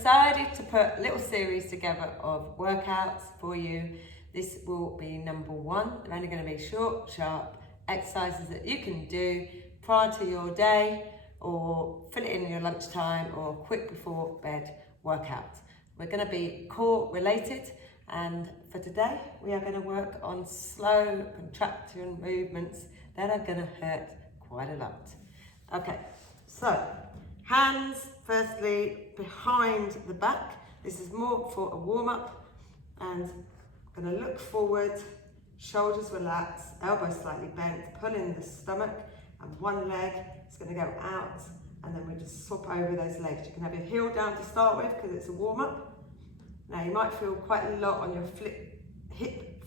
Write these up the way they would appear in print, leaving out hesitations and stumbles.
Decided to put a little series together of workouts for you. This will be number 1. They're only going to be short, sharp exercises that you can do prior to your day, or fill it in your lunchtime, or quick before bed workout. We're going to be core related, and for today we are going to work on slow contraction movements that are going to hurt quite a lot. Okay, so hands firstly behind the back. This is more for a warm-up, and I'm going to look forward, shoulders relaxed, elbows slightly bent, pull in the stomach, and one leg is going to go out, and then we just swap over those legs. You can have your heel down to start with because it's a warm-up. Now you might feel quite a lot on your hip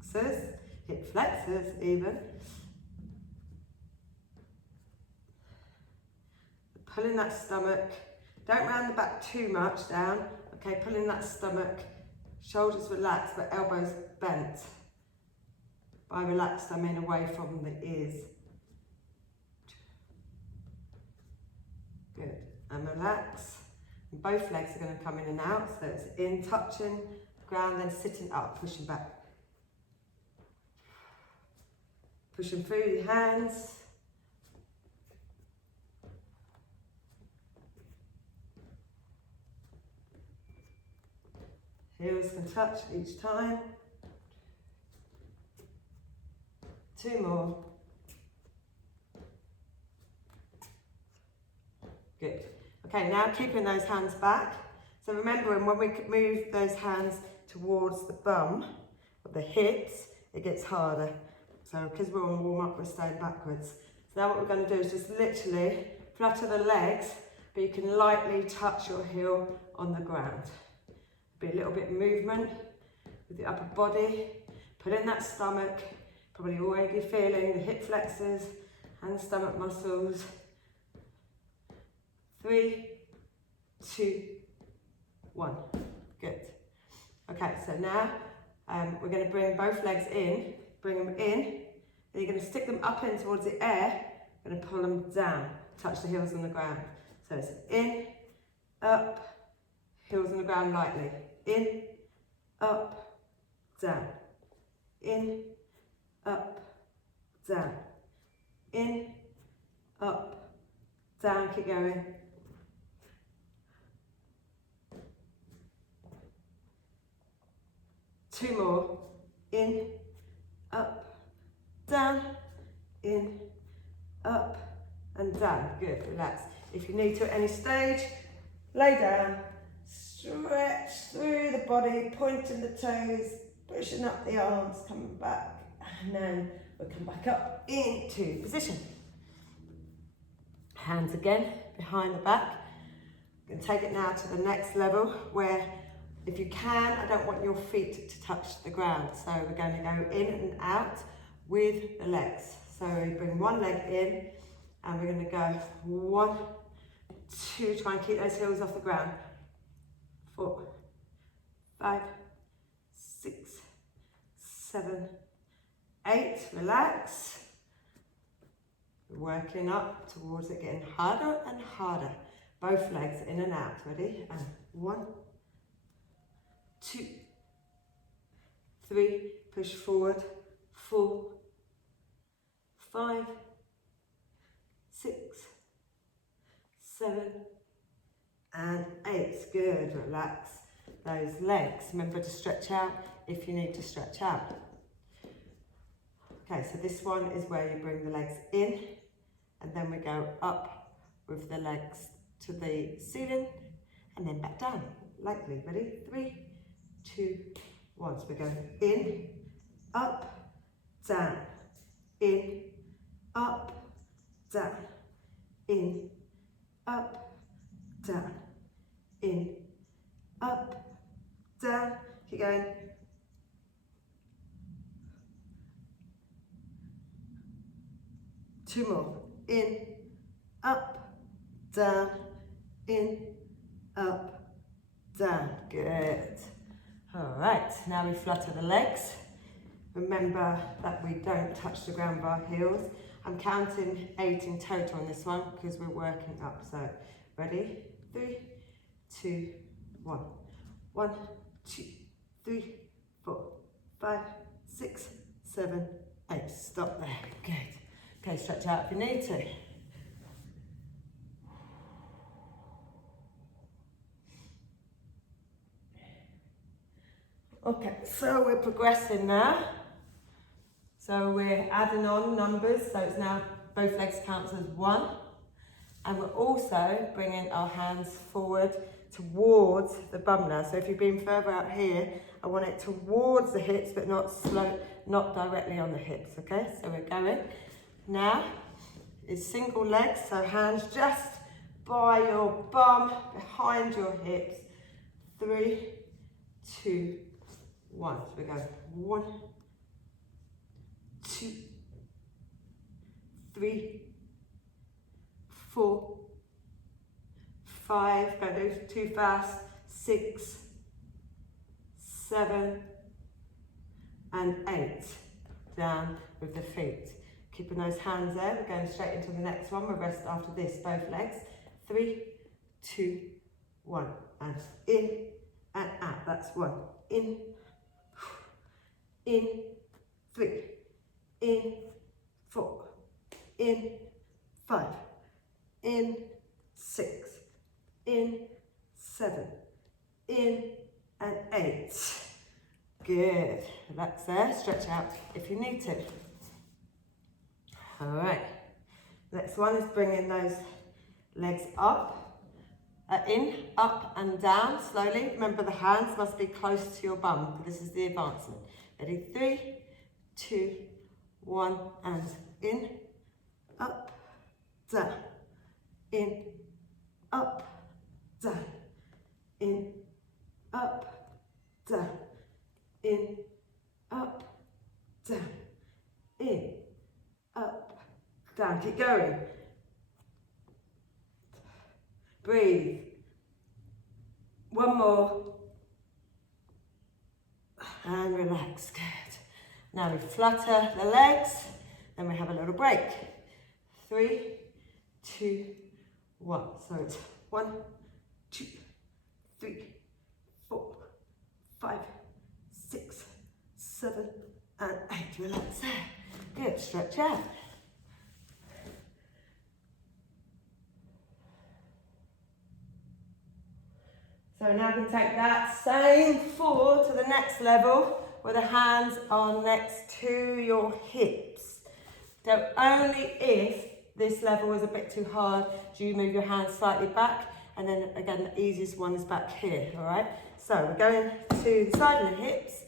flexors even. Pulling that stomach, don't round the back too much down, okay, pulling that stomach, shoulders relaxed but elbows bent. By relaxed I mean away from the ears. Good, and relax. And both legs are going to come in and out, so it's in, touching the ground, then sitting up, pushing back. Pushing through your hands. Heels can touch each time. 2 more. Good. Okay, now keeping those hands back. So remembering when we move those hands towards the bum, or the hips, it gets harder. So because we're on warm up, we're staying backwards. So now what we're going to do is just literally flutter the legs, but you can lightly touch your heel on the ground. Be a little bit of movement with the upper body. Put in that stomach, probably already feeling the hip flexors and the stomach muscles. 3, 2, 1. Good. Okay, so now we're going to bring both legs in, bring them in, then you're going to stick them up in towards the air, going to pull them down, touch the heels on the ground. So it's in, up, heels on the ground lightly. In, up, down. In, up, down. In, up, down. Keep going. Two more. In, up, down. In, up, and down. Good. Relax. If you need to at any stage, lay down. Stretch through the body, pointing the toes, pushing up the arms, coming back, and then we'll come back up into position. Hands again behind the back. You can take it now to the next level where, if you can, I don't want your feet to touch the ground. So we're going to go in and out with the legs. So we bring one leg in, and we're going to go 1, 2, try and keep those heels off the ground. 4, 5, 6, 7, 8. Relax. We're working up towards it, getting harder and harder. Both legs in and out. Ready? And 1, 2, 3. Push forward. 4, 5, 6, 7, and 8. Good. Relax those legs. Remember to stretch out if you need to stretch out. Okay, so this one is where you bring the legs in, and then we go up with the legs to the ceiling, and then back down lightly. Ready? 3, 2, 1. So we go in, up, down, in, up, down, in, up, down, in, up, down. Keep going. Two more. In, up, down, in, up, down. Good. All right, now we flutter the legs. Remember that we don't touch the ground with our heels. I'm counting 8 in total on this one because we're working up. So ready? 3, 2, 1. 1, 2, 3, 4, 5, 6, 7, 8. Stop there. Good. Okay, stretch out if you need to. Okay, so we're progressing now. So we're adding on numbers, so it's now both legs counts as 1. And we're also bringing our hands forward towards the bum now. So if you've been further out here, I want it towards the hips, but not directly on the hips, okay? So we're going. Now is single legs, so hands just by your bum, behind your hips. 3, 2, 1. So we go 1, 2, 3, 4, 5, don't do too fast, 6, 7, and 8. Down with the feet. Keeping those hands there, we're going straight into the next one. We'll rest after this, both legs. 3, 2, 1, and in and out. That's 1. In, 3, in, 4, in, 5, in, 6, in, 7, in, and 8. Good. Relax there, stretch out if you need to. All right. Next one is bringing those legs up, in, up and down slowly. Remember the hands must be close to your bum. This is the advancement. Ready? 3, 2, 1, and in, up, down, in, up, down, in, up, down, in, up, down, in, up, down. Keep going. Breathe. One more. And relax. Good. Now we flutter the legs, then we have a little break. 3, 2, 1. So it's 1, 2, 3, 4, 5, 6, 7, and 8. Relax there. Good. Stretch out. So now we can take that same 4 to the next level where the hands are next to your hips. So only if this level is a bit too hard do you move your hands slightly back, and then again the easiest one is back here, all right? So we're going to the side of the hips,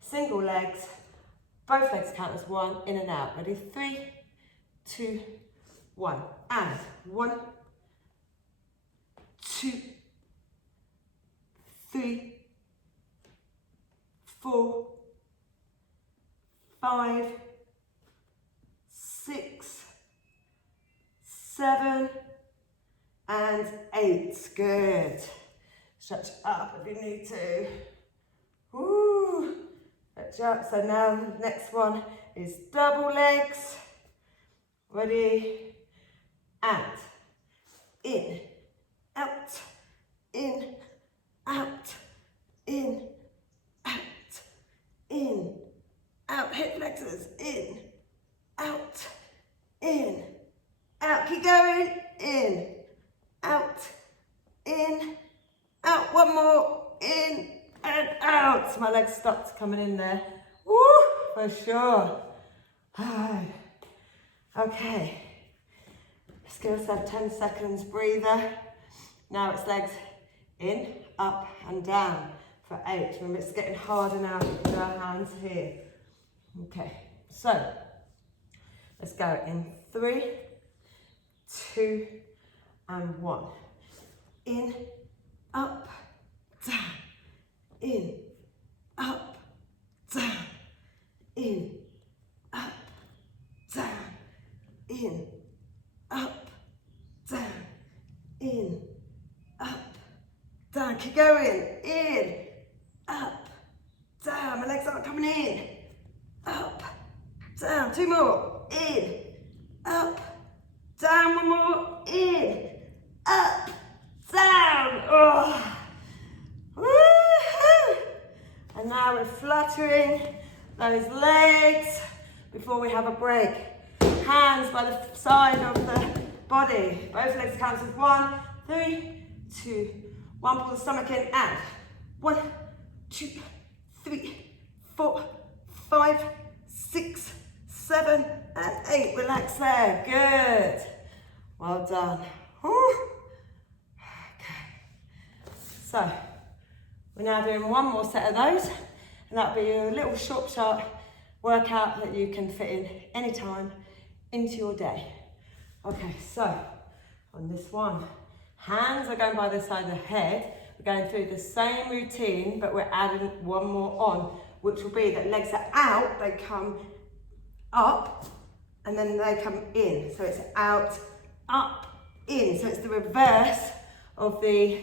single legs, both legs count as 1, in and out. Ready? 3, 2, 1, and 1, 2, 3, 4, 5, 6, 7, and 8. Good. Stretch up if you need to. Woo. Stretch up. So now the next one is double legs. Ready? And in, out, in, out, in, out, in, out. Hip flexors. In, out, in, out. Keep going. In, out, in, out. One more. In and out. My legs stopped coming in there. Woo, for sure. Okay. Let's give ourselves 10 seconds breather. Now it's legs in, up and down for 8. Remember, it's getting harder now with our hands here. Okay, so let's go in 3, 2, and 1. In, up, down. In, up, down. In, up, down. In, up, down. In, up, down. Keep going. In, up, down. My legs aren't coming in. Up, down. 2 more. In, up, down. 1 more. In, up, down. Oh. Woo-hoo. And now we're fluttering those legs before we have a break. Hands by the side of the body. Both legs count as 1, 3, 2, 1. Pull the stomach in and 1, 2, 3, 4, 5, 6, 7, and 8. Relax there. Good. Well done. Whew. Okay. So we're now doing one more set of those, and that'll be a little short, sharp workout that you can fit in anytime into your day. Okay, so on this one, hands are going by the side of the head. We're going through the same routine, but we're adding one more on, which will be that legs are out, they come up, and then they come in. So it's out, up, in. So it's the reverse of the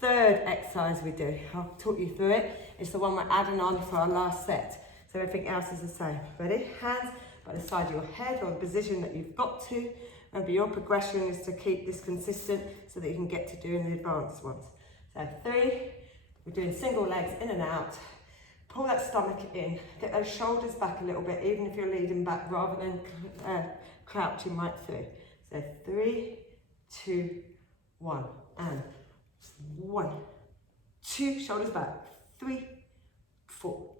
third exercise we do. I'll talk you through it. It's the one we're adding on for our last set. So everything else is the same. Ready? Hands by the side of your head or the position that you've got to. Remember, your progression is to keep this consistent so that you can get to doing the advanced ones. So 3, we're doing single legs in and out. Pull that stomach in, get those shoulders back a little bit, even if you're leading back rather than crouching right through. So 3, 2, 1, and 1, 2, shoulders back, 3, 4,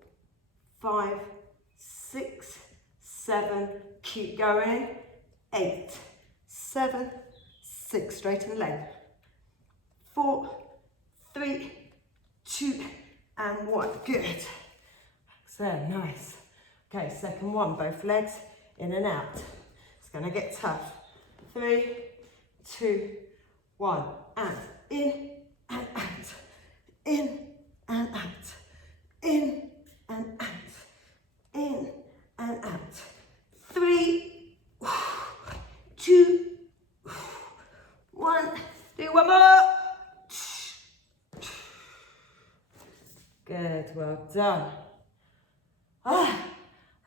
5, 6, 7, keep going, 8, 7, 6, straighten the leg, 4, 3, 2, and 1, good. So nice. Okay, second one, both legs in and out. It's gonna get tough. 3, 2, 1, and in and out, in and out, in and out, in and out. 3, 2, 1, do one more. Good, well done.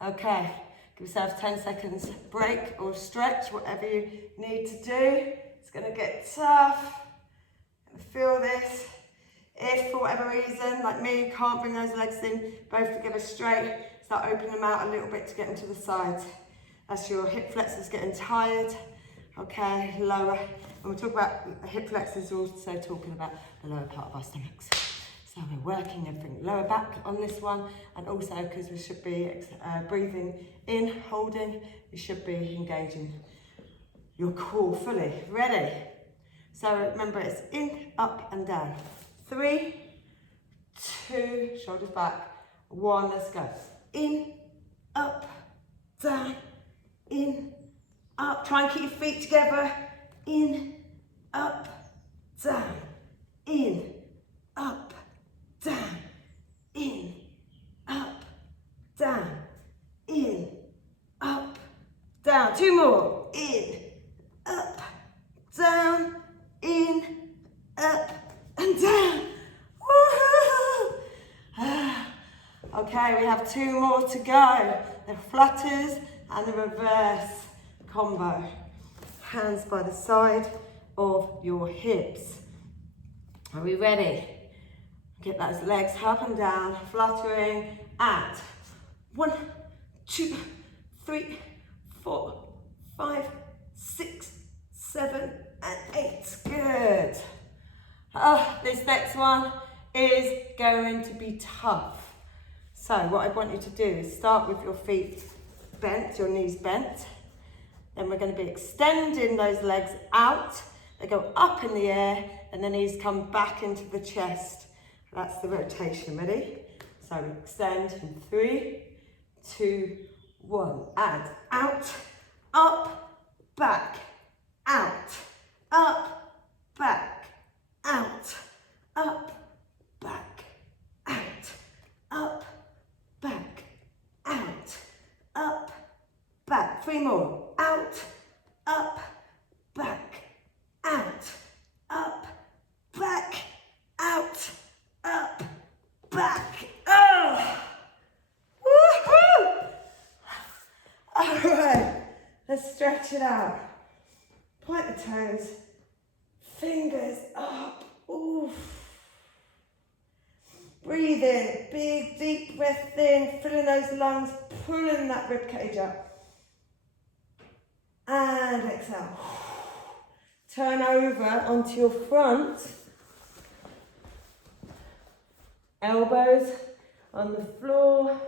Okay, give yourself 10 seconds break or stretch, whatever you need to do. It's gonna get tough. Feel this. If for whatever reason, like me, you can't bring those legs in both together straight, start opening them out a little bit to get them to the sides. That's your hip flexors getting tired. Okay, lower. When we talk about hip flexors, we're also talking about the lower part of our stomachs. So we're working everything lower back on this one, and also because we should be breathing in, holding, you should be engaging your core fully. Ready? So remember, it's in, up and down. 3, 2, shoulders back, 1, let's go. In, up, down, in, up. Try and keep your feet together. In, up, down, in, up, down, in, up, down, in, up, down. 2 more. In, up, down, in, up, and down. Woohoo! Okay, we have 2 more to go. The flutters and the reverse combo. Hands by the side of your hips. Are we ready? Get those legs up and down, fluttering at 1, 2, 3, 4, 5, 6, 7, and 8. Good. This next one is going to be tough. So what I want you to do is start with your feet bent, your knees bent. Then we're going to be extending those legs out. They go up in the air and the knees come back into the chest. That's the rotation. Ready? So we extend in 3, 2, 1. And out, up, back, out, up, back, out, up, back, out, up, back, out, up, back. 3 more. Out, up, back, out, up, back, out, up, back. Oh! Woohoo! All right, let's stretch it out. Point the toes, fingers. Oh. Breathe in, big deep breath in, filling those lungs, pulling that rib cage up. And exhale. Turn over onto your front. Elbows on the floor,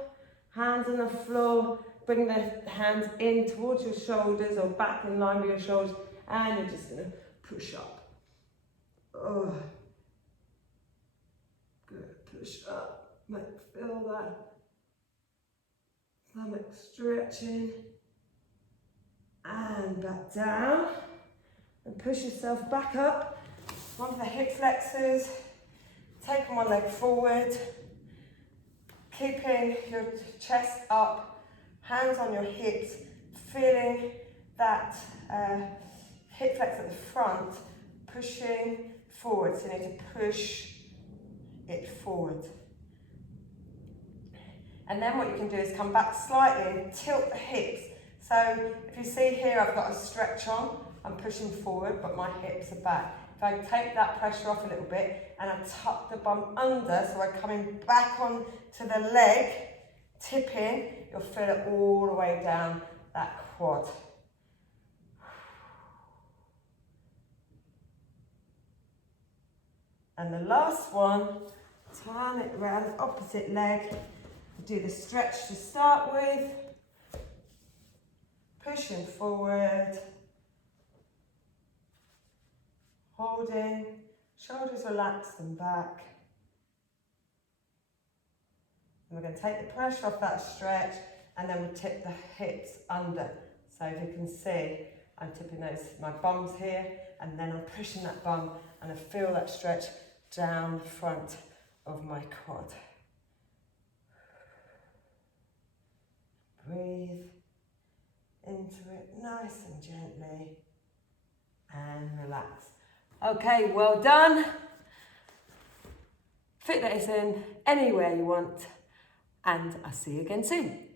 hands on the floor. Bring the hands in towards your shoulders or back in line with your shoulders. And you're just going to push up. Oh. Good. Push up. Feel that stomach stretching. And back down. And push yourself back up. One for the hip flexors. Take one leg forward. Keeping your chest up. Hands on your hips. Feeling that hip flex at the front. Pushing forward. So you need to push it forward. And then what you can do is come back slightly and tilt the hips. So if you see here, I've got a stretch on. I'm pushing forward, but my hips are back. If I take that pressure off a little bit and I tuck the bum under, so we're coming back on to the leg, tipping, you'll feel it all the way down that quad. And the last one, turn it around the opposite leg. Do the stretch to start with. Pushing forward. Holding, shoulders relaxed and back. And we're going to take the pressure off that stretch and then we'll tip the hips under. So if you can see, I'm tipping my bums here and then I'm pushing that bum and I feel that stretch down the front of my quad. Breathe into it nice and gently and relax. Okay, well done. Fit that in anywhere you want and I'll see you again soon.